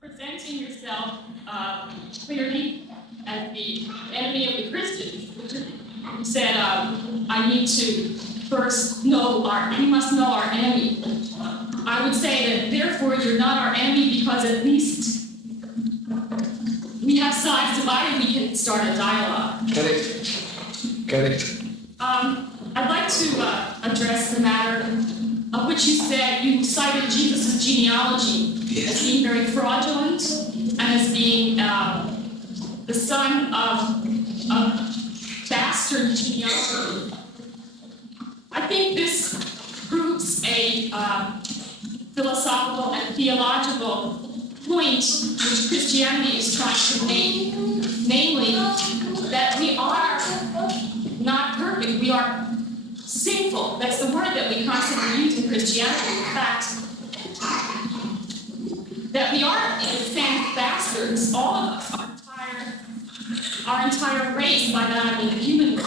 presenting yourself clearly as the enemy of the Christians. You said, I need to first we must know our enemy. I would say that therefore you're not our enemy because at least we have sides divided, we can start a dialogue. Correct. I'd like to address the matter of which you said you cited Jesus' genealogy as being very fraudulent and as being the son of bastard genealogy. I think this proves a philosophical and theological point which Christianity is trying to make, namely that we are not perfect, we are sinful. That's the word that we constantly use in Christianity. In fact, that we are, in a sense, bastards, all of us, our entire race, by that I mean the human race.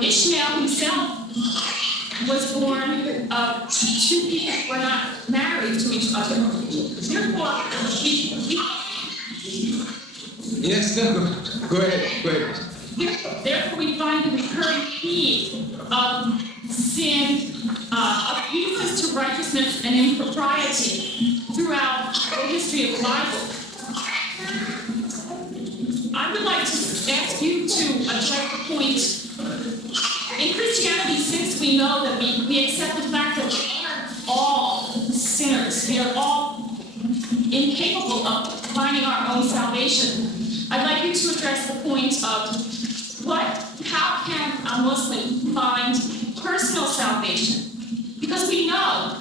Ishmael himself was born of two people who were not married to each other. Therefore, Yes, no, go ahead. Therefore, we find the recurring theme of sin, abuses to righteousness and impropriety throughout the history of the Bible. I would like to ask you to address the point. In Christianity, since we know that we accept the fact that we are all sinners, we are all incapable of finding our own salvation, I'd like you to address the point of how can a Muslim find personal salvation? Because we know,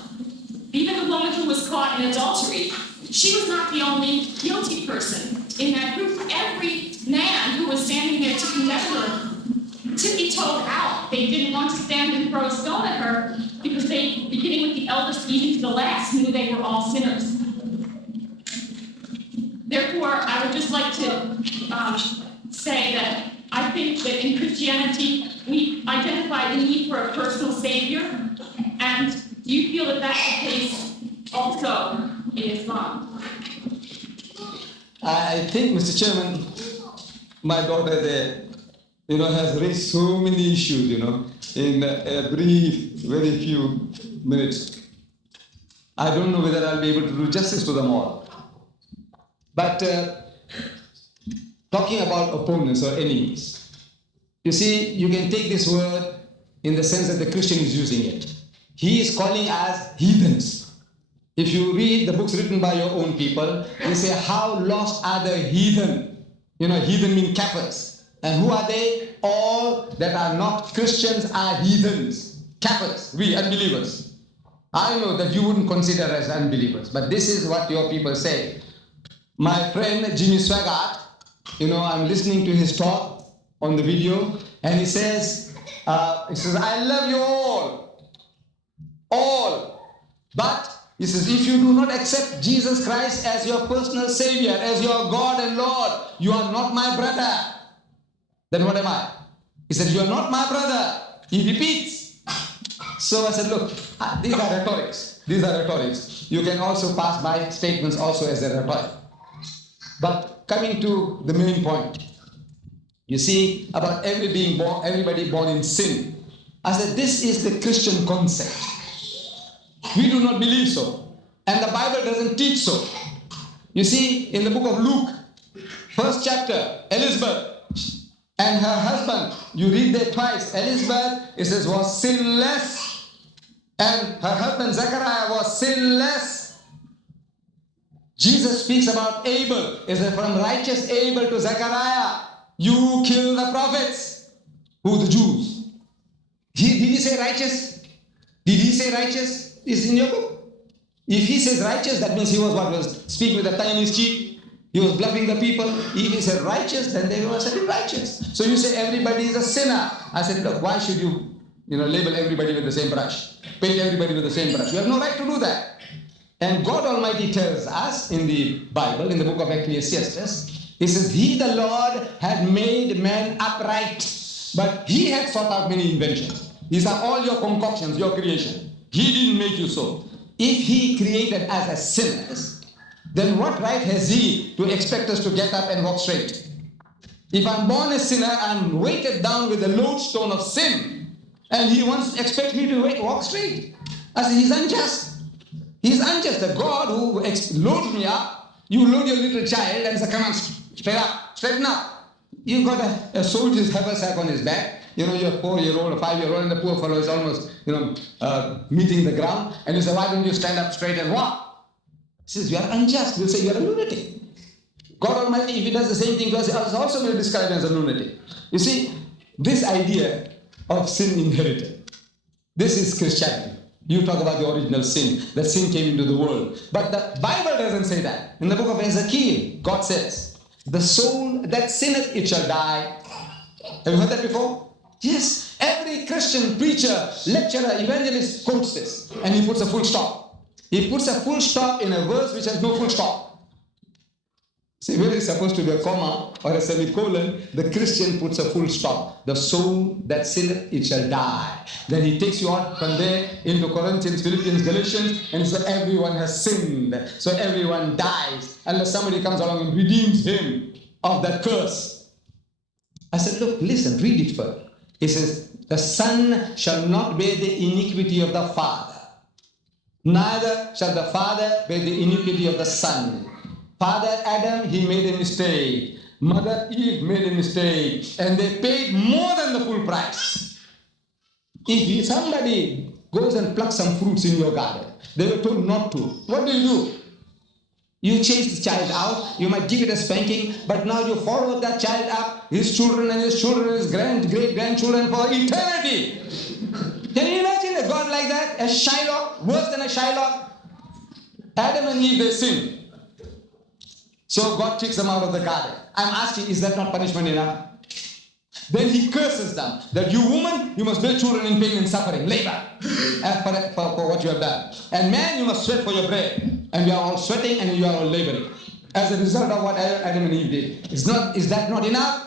even the woman who was caught in adultery, she was not the only guilty person in that group. Every man who was standing there to condemn her, tippy-toed out. They didn't want to stand and throw a stone at her because they, beginning with the eldest even to the last, knew they were all sinners. Therefore, I would just like to say that I think that in Christianity, we identify the need for a personal savior. And do you feel that that's the case also in Islam? I think, Mr. Chairman, my daughter there, has raised so many issues, in a brief, very few minutes. I don't know whether I'll be able to do justice to them all. But talking about opponents or enemies, you see, you can take this word in the sense that the Christian is using it. He is calling us heathens. If you read the books written by your own people, they say, how lost are the heathen? Heathen mean Kafirs. And who are they? All that are not Christians are heathens. Kafirs, we unbelievers. I know that you wouldn't consider us unbelievers, but this is what your people say. My friend Jimmy Swaggart, I'm listening to his talk on the video, and he says, I love you all. But he says, if you do not accept Jesus Christ as your personal Savior, as your God and Lord, you are not my brother. Then what am I? He said, you are not my brother. He repeats. So I said, look, these are rhetorics. You can also pass my statements also as a rhetoric. But coming to the main point, you see, about everybody born in sin. I said, this is the Christian concept. We do not believe so. And the Bible doesn't teach so. You see, in the book of Luke, first chapter, Elizabeth and her husband, you read there twice. Elizabeth, it says, was sinless. And her husband, Zechariah, was sinless. Jesus speaks about Abel. It says, from righteous Abel to Zechariah, you kill the prophets. Who? The Jews. Did he say righteous? Did he say righteous? It's in your book. If he says righteous, that means he was speaking with a tongue in his cheek. He was bluffing the people. If he said righteous, then they were said righteous. So you say everybody is a sinner. I said, look, why should you, label everybody with the same brush? Paint everybody with the same brush. You have no right to do that. And God Almighty tells us in the Bible, in the book of Ecclesiastes, he says, he, the Lord, had made man upright, but he had sought out many inventions. These are all your concoctions, your creation. He didn't make you so. If he created us as sinners, then what right has he to expect us to get up and walk straight? If I'm born a sinner, I'm weighted down with the lodestone of sin, and he expects me to walk straight. I say, he's unjust. He's unjust. The God who loads me up, you load your little child and say, come on, straight up, straighten up. You've got a soldier's haversack on his back. You know, you're a 4-year-old, a 5-year-old, and the poor fellow is almost, meeting the ground. And you say, why don't you stand up straight and walk? He says, you are unjust. We'll say, you are a lunatic. God Almighty, if he does the same thing to us, is also going to describe him as a lunatic. You see, this idea of sin inherited, this is Christianity. You talk about the original sin, that sin came into the world. But the Bible doesn't say that. In the book of Ezekiel, God says, the soul that sinneth, it shall die. Have you heard that before? Yes. Every Christian preacher, lecturer, evangelist quotes this, and he puts a full stop. He puts a full stop in a verse which has no full stop. See, where it's supposed to be a comma or a semicolon, the Christian puts a full stop. The soul that sinneth, it shall die. Then he takes you out from there into Corinthians, Philippians, Galatians, and so everyone has sinned. So everyone dies unless somebody comes along and redeems him of that curse. I said, look, listen, read it first. It says, the Son shall not bear the iniquity of the Father, neither shall the Father bear the iniquity of the Son. Father Adam, he made a mistake. Mother Eve made a mistake. And they paid more than the full price. If somebody goes and plucks some fruits in your garden, they were told not to. What do? You chase the child out, you might give it a spanking, but now you follow that child up, his children and his great-grandchildren for eternity. Can you imagine a God like that? A Shylock, worse than a Shylock? Adam and Eve, they sinned. So God kicks them out of the garden. I'm asking, is that not punishment enough? Then he curses them, that you woman, you must bear children in pain and suffering, labor, for what you have done. And man, you must sweat for your bread. And we are all sweating and you are all laboring. As a result of what Adam and Eve did. Is that not enough?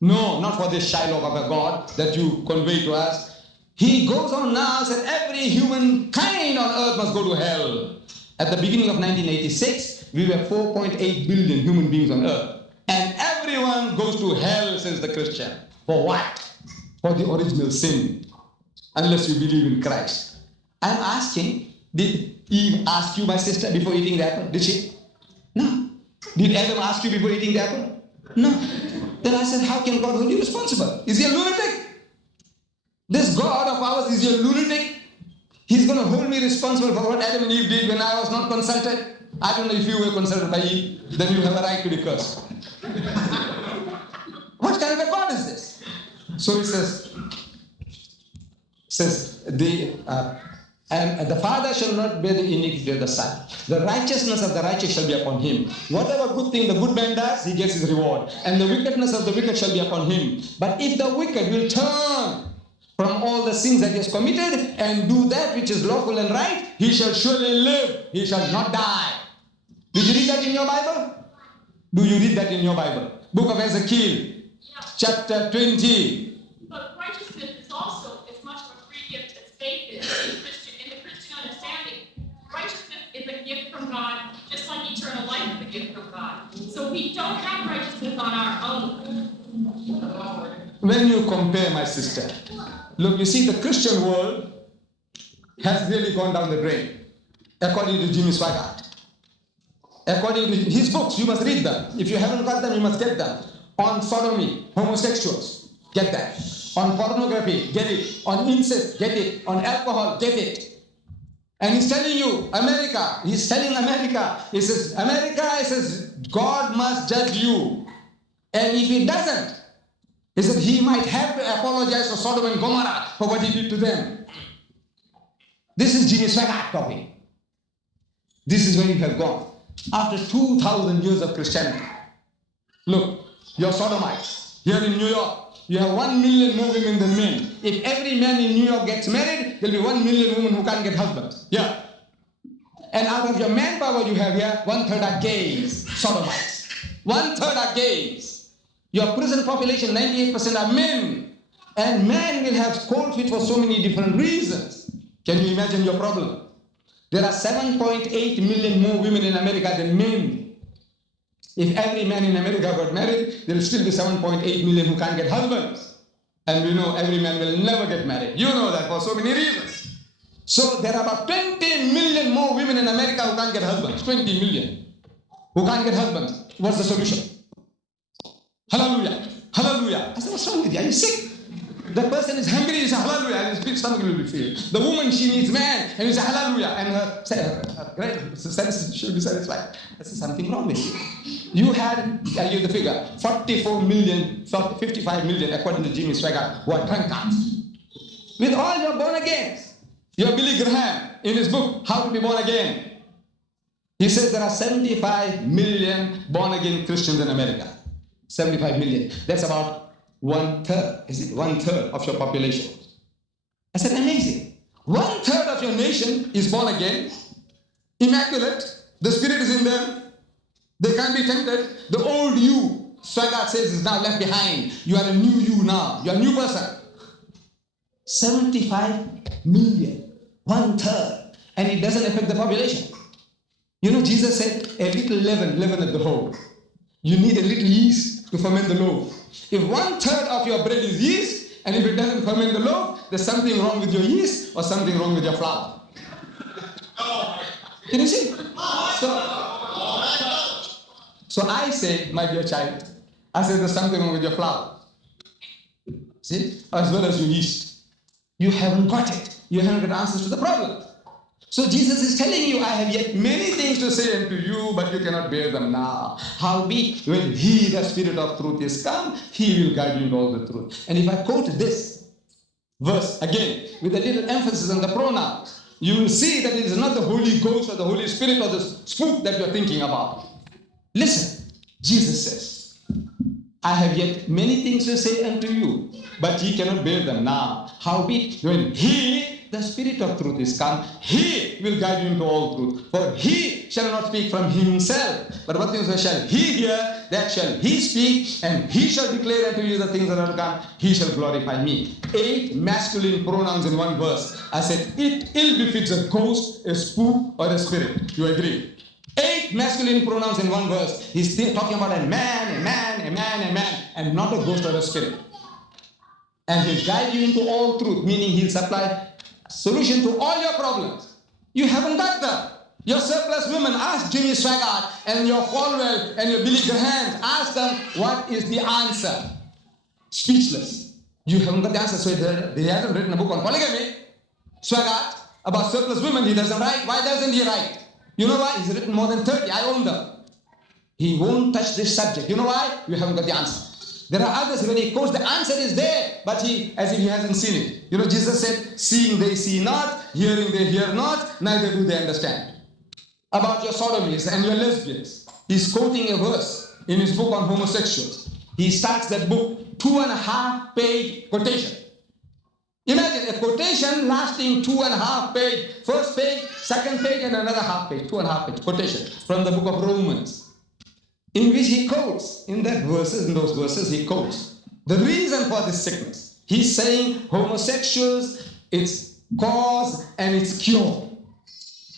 No, not for this Shylock of a God that you convey to us. He goes on now, said every humankind on earth must go to hell. At the beginning of 1986, we were 4.8 billion human beings on earth. And everyone goes to hell, says the Christian. For what? For the original sin. Unless you believe in Christ. I'm asking, did Eve ask you, my sister, before eating the apple? Did she? No. Did Adam ask you before eating the apple? No. Then I said, how can God hold you responsible? Is he a lunatic? This God of ours, is he a lunatic? He's going to hold me responsible for what Adam and Eve did when I was not consulted. I don't know if you were consulted by Eve, then you have a right to be cursed. What kind of a God is this? So it says, and the Father shall not bear the iniquity of the Son. The righteousness of the righteous shall be upon him. Whatever good thing the good man does, he gets his reward. And the wickedness of the wicked shall be upon him. But if the wicked will turn from all the sins that he has committed and do that which is lawful and right, he shall surely live. He shall not die. Did you read that in your Bible? Do you read that in your Bible? Book of Ezekiel, chapter 20. But righteousness is also as much of a free gift as faith is in the Christian understanding. Righteousness is a gift from God, just like eternal life is a gift from God. So we don't have righteousness on our own. When you compare, my sister, look, you see, the Christian world has really gone down the drain, according to Jimmy Swaggart. According to his books, you must read them. If you haven't got them, you must get them. On sodomy, homosexuals, get that. On pornography, get it. On incest, get it. On alcohol, get it. And he's telling you, America, he's telling America, he says, God must judge you. And if he doesn't, he said he might have to apologize for Sodom and Gomorrah for what he did to them. This is Jimmy Swaggart talking. This is where you have gone. After 2,000 years of Christianity. Look, you're sodomites. Here in New York, you have 1 million more women than men. If every man in New York gets married, there'll be 1 million women who can't get husbands. Yeah. And out of your manpower you have here, 1/3 are gays, sodomites. 1/3 are gays. Your prison population, 98% are men. And men will have cold feet for so many different reasons. Can you imagine your problem? There are 7.8 million more women in America than men. If every man in America got married, there will still be 7.8 million who can't get husbands. And we know every man will never get married. You know that for so many reasons. So there are about 20 million more women in America who can't get husbands. 20 million who can't get husbands. What's the solution? Hallelujah. Hallelujah. I said, what's wrong with you? Are you sick? The person is hungry, you say hallelujah, and his stomach will be filled. The woman, she needs man, and you say hallelujah, and her senses should be satisfied. There's something wrong with you. You had, I give the figure, 44 million, 55 million, according to Jimmy Swaggart, who are drunkards. With all your born agains. Your Billy Graham, in his book, How to Be Born Again, he says there are 75 million born again Christians in America. 75 million. That's about 1/3, is it? 1/3 of your population. I said, amazing. 1/3 of your nation is born again, immaculate, the Spirit is in them, they can't be tempted. The old you, Swaggart says, is now left behind. You are a new you now. You are a new person. 75 million, 1/3, and it doesn't affect the population. You know, Jesus said, a little leaven at the whole. You need a little yeast to ferment the loaf. If 1/3 of your bread is yeast, and if it doesn't ferment the loaf, there's something wrong with your yeast or something wrong with your flour. Can you see? So I say, my dear child, I say there's something wrong with your flour. See? As well as your yeast. You haven't got it. You haven't got answers to the problem. So Jesus is telling you, I have yet many things to say unto you, but you cannot bear them now. Howbeit, when he, the Spirit of truth, is come, he will guide you into all the truth. And if I quote this verse again, with a little emphasis on the pronouns, you will see that it is not the Holy Ghost or the Holy Spirit or the spook that you're thinking about. Listen, Jesus says, I have yet many things to say unto you, but ye cannot bear them now. Howbeit, when he, the Spirit of truth, is come, he will guide you into all truth. For he shall not speak from himself, but what things shall he hear, that shall he speak, and he shall declare unto you the things that are to come. He shall glorify me. 8 masculine pronouns in one verse. I said, it ill befits a ghost, a spook, or a spirit. You agree? 8 masculine pronouns in one verse. He's still talking about a man, and not a ghost or a spirit. And he'll guide you into all truth, meaning he'll supply solution to all your problems. You haven't got them. Your surplus women, ask Jimmy Swaggart and your Falwell and your Billy Graham, ask them what is the answer. Speechless. You haven't got the answer. So he hasn't written a book on polygamy. Swaggart, about surplus women, he doesn't write. Why doesn't he write? You know why? He's written more than 30. I own them. He won't touch this subject. You know why? You haven't got the answer. There are others when he quotes, the answer is there, but he, as if he hasn't seen it. You know, Jesus said, seeing they see not, hearing they hear not, neither do they understand. About your sodomies and your lesbians, he's quoting a verse in his book on homosexuals. He starts that book, 2.5-page quotation. Imagine a quotation lasting 2.5 page, first page, second page, and another half page, 2.5 page quotation from the book of Romans, in which he quotes, in those verses, he quotes the reason for this sickness. He's saying homosexuals, its cause and its cure.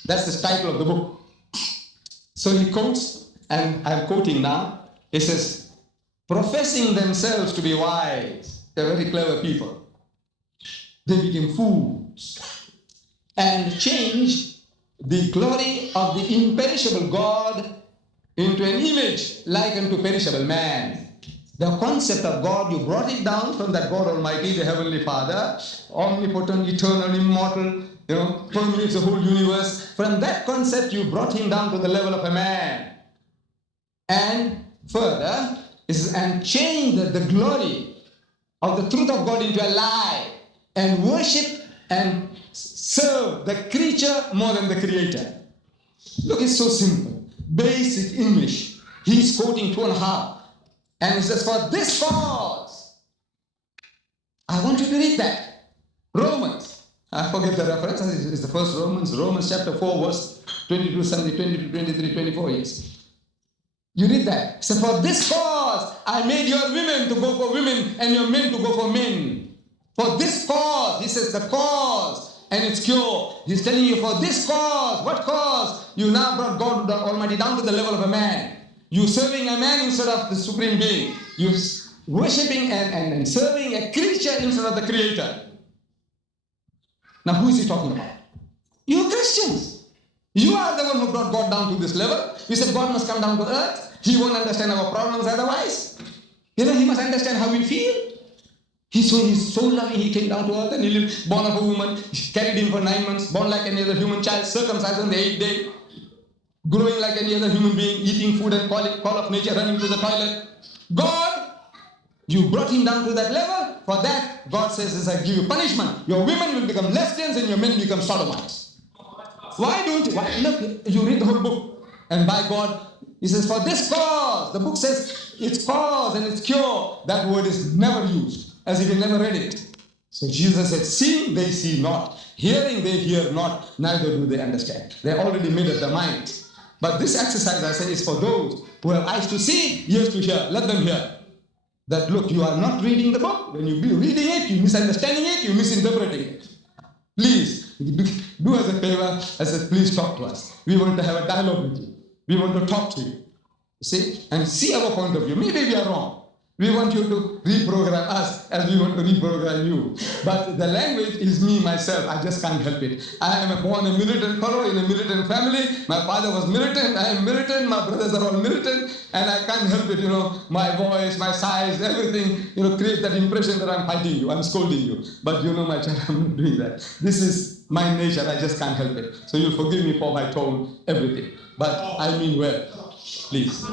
That's the title of the book. So he quotes, and I'm quoting now, he says, professing themselves to be wise, they're very clever people, they became fools and changed the glory of the imperishable God into an image like unto perishable man. The concept of God, you brought it down from that God Almighty, the Heavenly Father, omnipotent, eternal, immortal, permeates the whole universe. From that concept, you brought him down to the level of a man. And further, and changed the glory of the truth of God into a lie, and worship and serve the creature more than the creator. Look, it's so simple. Basic English. He's quoting 2.5. And he says, for this cause. I want you to read that. Romans. I forget the reference. It's the first Romans. Romans chapter 4, verse 22, 22, 23, 24. Yes. You read that. So for this cause, I made your women to go for women and your men to go for men. For this cause, he says, the cause and its cure. He's telling you for this cause. What cause? You now brought God the Almighty down to the level of a man. You serving a man instead of the supreme being. You worshipping and serving a creature instead of the creator. Now who is he talking about? You Christians. You are the one who brought God down to this level. You said God must come down to earth. He won't understand our problems otherwise. He must understand how we feel. He's so loving, he came down to earth and he lived, born of a woman, carried him for 9 months, born like any other human child, circumcised on the 8th day, growing like any other human being, eating food and call of nature, running to the toilet. God, you brought him down to that level. For that, God says, I give you punishment. Your women will become lesbians and your men become sodomites. Why don't you? Look, you read the whole book. And by God, he says, for this cause. The book says, its cause and its cure. That word is never used, as if he never read it. So Jesus said, seeing they see not, hearing they hear not, neither do they understand. They already made up their minds. But this exercise, I say, is for those who have eyes to see, ears to hear. Let them hear. That look, you are not reading the book. When you be reading it, you misunderstanding it, you misinterpreting it. Please, do us a favor. I said, please talk to us. We want to have a dialogue with you. We want to talk to you. You see? And see our point of view. Maybe we are wrong. We want you to reprogram us as we want to reprogram you. But the language is me, myself. I just can't help it. I am born a militant fellow in a militant family. My father was militant. I am militant. My brothers are all militant. And I can't help it, my voice, my size, everything, creates that impression that I'm fighting you. I'm scolding you. But my child, I'm not doing that. This is my nature. I just can't help it. So you'll forgive me for my tone, everything. But I mean well. Please.